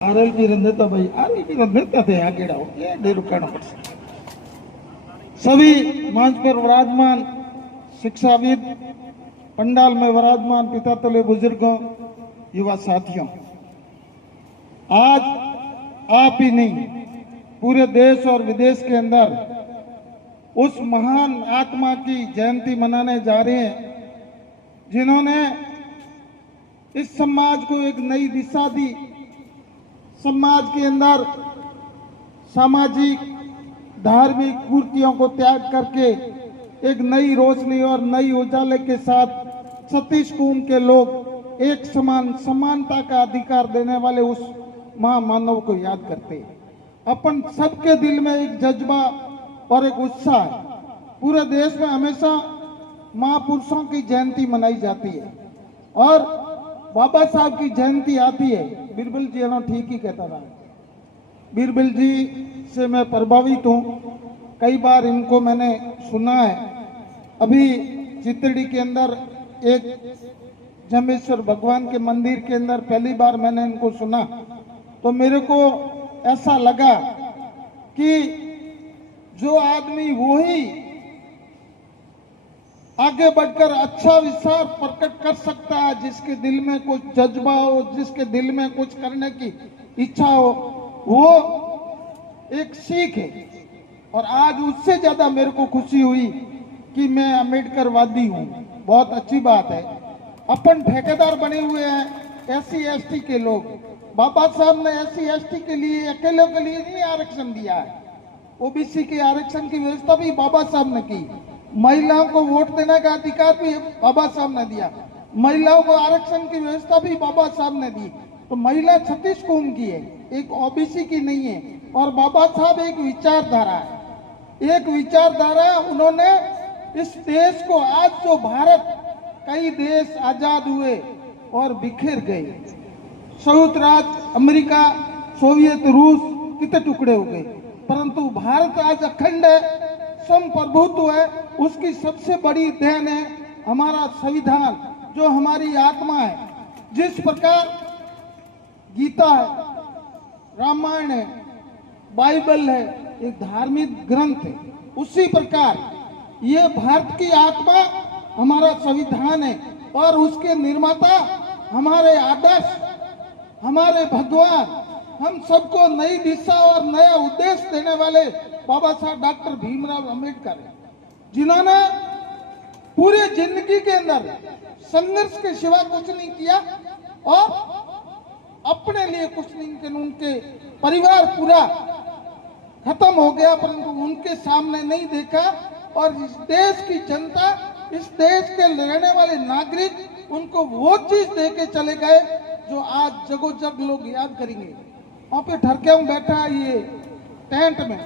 RLP रंधेता भाई RLP रंधेता थे आगे डाओ ये डेढ़ कहना पड़ सभी मंच पर विराजमान शिक्षाविद, पंडाल में विराजमान पिता तले बुजुर्गों, युवा साथियों, आज आप ही नहीं पूरे देश और विदेश के अंदर उस महान आत्मा की जयंती मनाने जा रहे हैं जिन्होंने इस समाज को एक नई दिशा दी। समाज के अंदर सामाजिक धार्मिक कुरीतियों को त्याग करके एक नई रोशनी और नई उजाले के साथ सतीश कुंभ के लोग एक समान समानता का अधिकार देने वाले उस महामानव को याद करते हैं। अपन सबके दिल में एक जज्बा और एक उत्साह है। पूरे देश में हमेशा महापुरुषों की जयंती मनाई जाती है और बाबा साहब की जयंती आती है। बीरबल जी ने ठीक ही कहता था। बीरबल जी से मैं प्रभावित हूँ, कई बार इनको मैंने सुना है। अभी चितड़ी के अंदर एक जमेश्वर भगवान के मंदिर के अंदर पहली बार मैंने इनको सुना तो मेरे को ऐसा लगा कि जो आदमी वो ही आगे बढ़कर अच्छा विचार प्रकट कर सकता है, जिसके दिल में कुछ जज्बा हो, जिसके दिल में कुछ करने की इच्छा हो, वो एक सीख है। और आज उससे ज्यादा मेरे को खुशी हुई कि मैं अम्बेडकरवादी हूँ। बहुत अच्छी बात है। अपन ठेकेदार बने हुए हैं एससी एसटी के लोग। बाबा साहब ने एससी एसटी के लिए अकेले के लिए नहीं आरक्षण दिया है, ओबीसी के आरक्षण की व्यवस्था भी बाबा साहब ने की। महिलाओं को वोट देने का अधिकार भी बाबा साहब ने दिया। महिलाओं को आरक्षण की व्यवस्था भी बाबा साहब ने दी। तो महिला सतीश कुंभ की है, एक ओबीसी की नहीं है। और बाबा साहब एक विचारधारा है, एक विचारधारा। उन्होंने इस देश को, आज जो भारत, कई देश आजाद हुए और बिखर गए, संयुक्त राज्य अमेरिका, सोवियत रूस कितने टुकड़े हो गए, परंतु भारत आज अखंड है, संप्रभुत्व है। उसकी सबसे बड़ी देन है हमारा संविधान, जो हमारी आत्मा है। जिस प्रकार गीता है, रामायण है, बाइबल है, एक धार्मिक ग्रंथ है, उसी प्रकार ये भारत की आत्मा हमारा संविधान है। और उसके निर्माता हमारे आदर्श, हमारे भगवान, हम सबको नई दिशा और नया उद्देश्य देने वाले बाबा साहब डॉक्टर भीमराव अम्बेडकर, जिन्होंने पूरे जिंदगी के अंदर संघर्ष के सिवा कुछ नहीं किया और अपने लिए कुछ नहीं किया। उनके परिवार पूरा खत्म हो गया, परंतु उनके सामने नहीं देखा। और इस देश की जनता, इस देश के रहने वाले नागरिक उनको वो चीज दे के चले गए जो आज जगो जग लोग याद करेंगे। वहां पे ठरके हूँ बैठा ये टेंट में,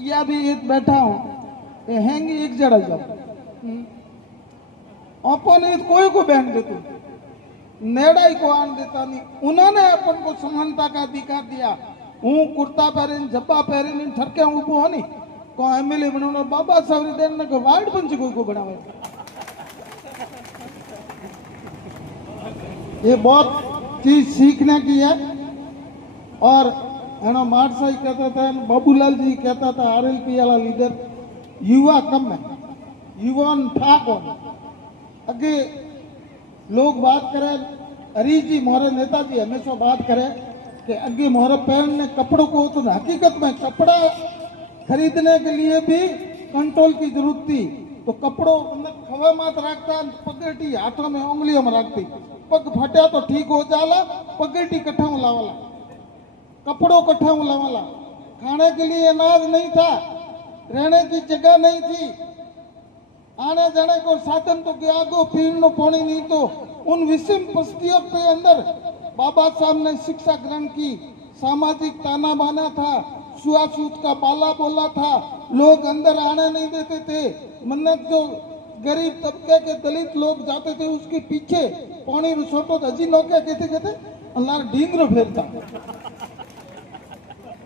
या भी एक बैठा हूँ हैंगी एक जड़ा जाओ अपने कोई को बैठ देते, नेड़ा ही को आन देता नहीं। उन्होंने अपन को समानता का अधिकार दिया। हूँ कुर्ता पहरे, जब्बा पहरे, ठरके उभो हो नहीं को एमएलए बनाना। बाबा साहब देने को वार्ड पंच कोई को बनावे। ये बहुत चीज सीखने की है। और है ना, मार साई कहता था, बाबूलाल जी कहता था, आरएलपी वाला लीडर युवा कम है, युवा ठाक हो। अगे लोग बात करें, हरीश जी मोहरे नेताजी हमेशा बात करें कि अगे मोहरे पहनने कपड़ों को, तो हकीकत में कपड़ा खरीदने के लिए भी कंट्रोल की जरूरत थी। तो कपड़ों खवा मात रखता, पगड़ी हाथों में उंगलियों में रखती, पग फटा तो ठीक हो जाला, पगड़ी कट्ठा लावाला, कपड़ों कट्ठा लावाला। खाने के लिए अनाज नहीं था, रहने की जगह नहीं थी, आने जाने को साधन तो क्या गो, पीने पानी नहीं। तो उन विषम परिस्थितियों के अंदर बाबा साहब ने शिक्षा ग्रहण की, सामाजिक ताना बाना था, छुआछूत का बाला बोला था, लोग अंदर आने नहीं देते थे। मन्नत जो गरीब तबके के दलित लोग जाते थे उसके पीछे पानी छोटो हजी लोग कहते अल्लाह ढींगरो फेरता।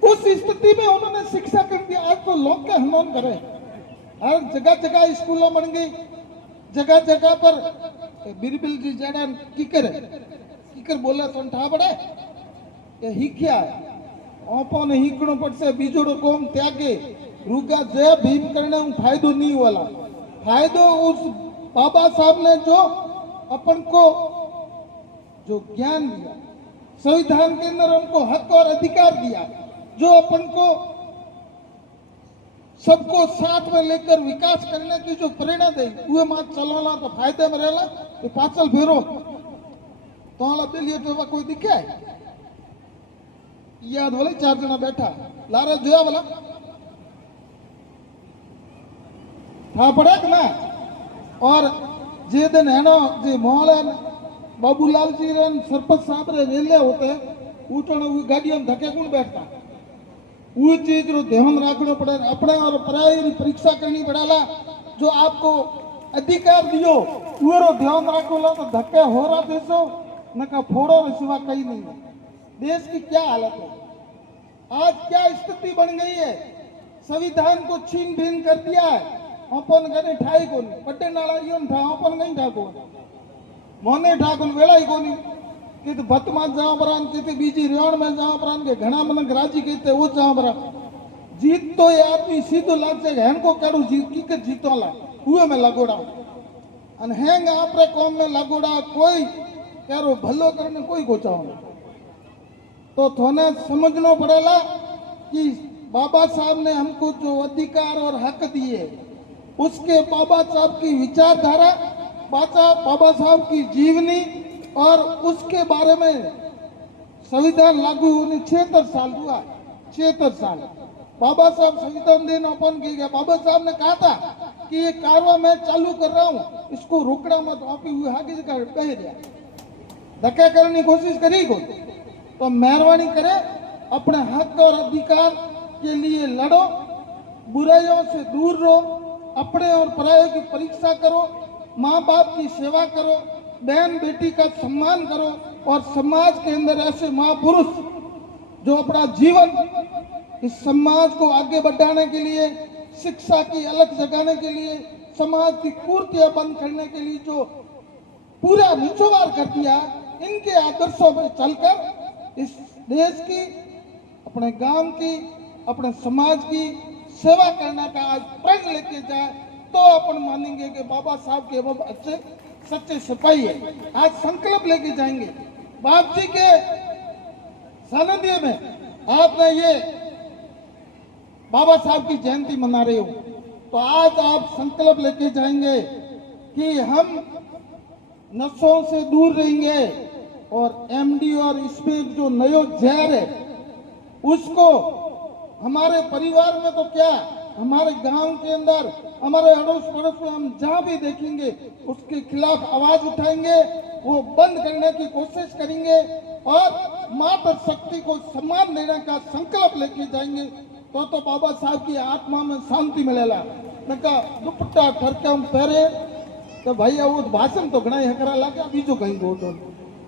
उस स्थिति में उन्होंने शिक्षा कर दिया। आज तो लोग क्या हनन करे, हर जगह जगह स्कूलों बन गई, जगह जगह पर बीरबल जी जड़ा की करे बोले तो ठा पड़े કે હીખ્યા ઓપોને હીકણો પડશે બીજોડો કોમ ત્યાગે रुका जय भीम करने में फायदो नहीं वाला फायदो उस बाबा साहब ने जो अपन को जो ज्ञान दिया संविधान के अंदर हमको हक और अधिकार दिया जो अपन को सबको साथ में लेकर विकास करने की जो प्रेरणा दी वो मां चलाना तो फायदे में रहेला तो पाचल फेरो तो आला पेलिए पे कोई दिखे याद वाले 4 जना बैठा लारा जोया वाला था पड़े ना और जे दिन है ना जे मोहल बाबूलाल जी सरपंच साहब रे रेले होते उठो गाड़ियों में धके कौन बैठता वो चीज रो ध्यान रखना पड़े अपने और पराई परीक्षा करनी पड़ेला जो आपको अधिकार दियो वो रो ध्यान रखो तो धक्के हो रहा देशो न का फोड़ो रे सिवा कहीं नहीं है देश की क्या हालत है आज क्या स्थिति बन गई है संविधान को छीन बीन कर दिया है अपन गने ठाई कोनी पट्टे नाला योन ठा अपन गई ठाको मोने ठाकुन वेलाई कोनी कि भतमा जाओ बरान कि बीजी रेवण में जाओ बरान के घना मन राजी कहते वो जाओ बरा जीत तो ये आदमी सीधो लाग से हन को काडू जीत की के जीतो ला हुए में लगोड़ा अन हेंग आपरे कौम में लगोड़ा कोई करो भलो करने कोई गोचाओ तो थोने समझना पड़ेला कि बाबा साहब ने हमको जो अधिकार और हक दिए उसके बाबा साहब की विचारधारा बाबा साहब की जीवनी और उसके बारे में संविधान लागू होने 76 साल हुआ 76 साल बाबा साहब संविधान देना अपन की गया बाबा साहब ने कहा था कि ये कारवा मैं चालू कर रहा हूँ इसको रोकना मत वापी हुए आगे कर कह दिया धक्का करने की कोशिश करी को तो मेहरबानी करे अपने हक और अधिकार के लिए लड़ो बुराइयों से दूर रहो अपने और पराये की परीक्षा करो माँ बाप की सेवा करो बहन बेटी का सम्मान करो और समाज के अंदर ऐसे महापुरुष जो अपना जीवन इस समाज को आगे बढ़ाने के लिए शिक्षा की अलग जगाने के लिए समाज की कुरीतियां बंद करने के लिए जो पूरा निचोवार कर दिया इनके आदर्शों में चलकर इस देश की अपने गांव की अपने समाज की सेवा करने का आज प्रण लेके जाए तो अपन मानेंगे कि बाबा साहब के वो अच्छे सच्चे सिपाही है आज संकल्प लेके जाएंगे बाप जी के सानिध्य में आपने ये बाबा साहब की जयंती मना रहे हो तो आज आप संकल्प लेके जाएंगे कि हम नशों से दूर रहेंगे और एमडी और इसमें जो नयो जहर है उसको हमारे परिवार में तो क्या हमारे गांव के अंदर हमारे अड़ोस पड़ोस में हम जहां भी देखेंगे उसके खिलाफ आवाज उठाएंगे वो बंद करने की कोशिश करेंगे और मातृ शक्ति को सम्मान देने का संकल्प लेके जाएंगे तो बाबा साहब की आत्मा में शांति मिलेला नका दुपट्टा ठरकम पहरे तो भैया वो भाषण तो घना हकरा लगा बीजो कहीं दो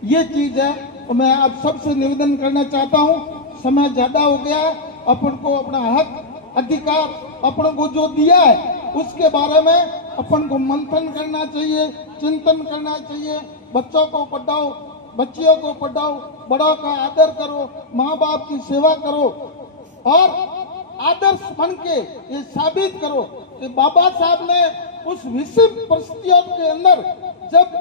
ये चीज है तो मैं आप सबसे निवेदन करना चाहता हूँ समय ज्यादा हो गया अपन को अपना हक अधिकार अपन को जो दिया है उसके बारे में अपन को मंथन करना चाहिए चिंतन करना चाहिए बच्चों को पढ़ाओ बच्चियों को पढ़ाओ बड़ों का आदर करो माँ बाप की सेवा करो और आदर्श बन के ये साबित करो कि बाबा साहब ने उस विषम परिस्थितियों के अंदर जब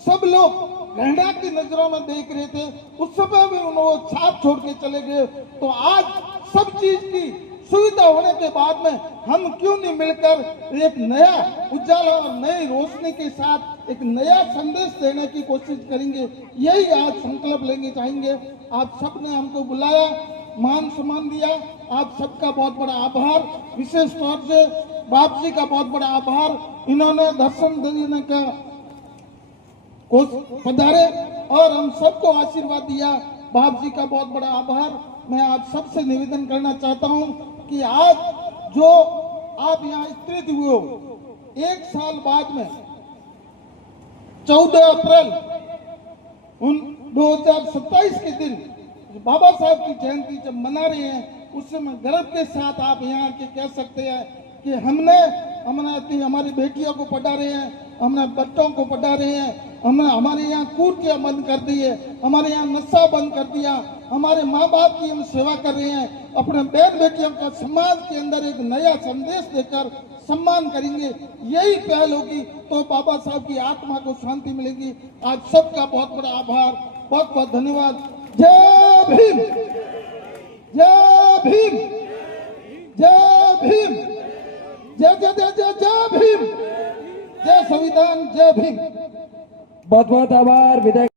सब लोग घृणा की नजरों में देख रहे थे उस समय भी उन्होंने छाप छोड़ के चले गए तो आज सब चीज की सुविधा होने के बाद में हम क्यों नहीं मिलकर एक नया उजाला और नई रोशनी के साथ एक नया संदेश देने की कोशिश करेंगे यही आज संकल्प लेंगे चाहेंगे आप सबने हमको बुलाया मान सम्मान दिया आप सबका बहुत बड़ा आभार विशेष तौर से बाप जी का बहुत बड़ा आभार इन्होंने दर्शन देने का पधारे और हम सबको आशीर्वाद दिया बाप जी का बहुत बड़ा आभार मैं आप सबसे निवेदन करना चाहता हूं कि आज जो आप यहाँ एकत्रित हुए हो एक साल बाद में 14 अप्रैल 2027 के दिन बाबा साहब की जयंती जब मना रहे हैं उस समय गर्व के साथ आप यहाँ के कह सकते हैं कि हमने हमारी बेटियों को पढ़ा रहे हैं हमने बच्चों को पढ़ा रहे हैं हमने हमारे यहाँ कुर्तियां बंद कर दी है, हमारे यहाँ नशा बंद कर दिया, हमारे माँ बाप की हम सेवा कर रहे हैं, अपने बहन बेटियों का समाज के अंदर एक नया संदेश देकर सम्मान करेंगे। यही पहल होगी तो बाबा साहब की आत्मा को शांति मिलेगी। आज सबका बहुत बड़ा आभार, बहुत बहुत धन्यवाद। जय भीम, जय भीम, जय भीम, जय जय जय जय जय भीम, जय संविधान, जय भीम। बहुत बहुत आभार विधायक।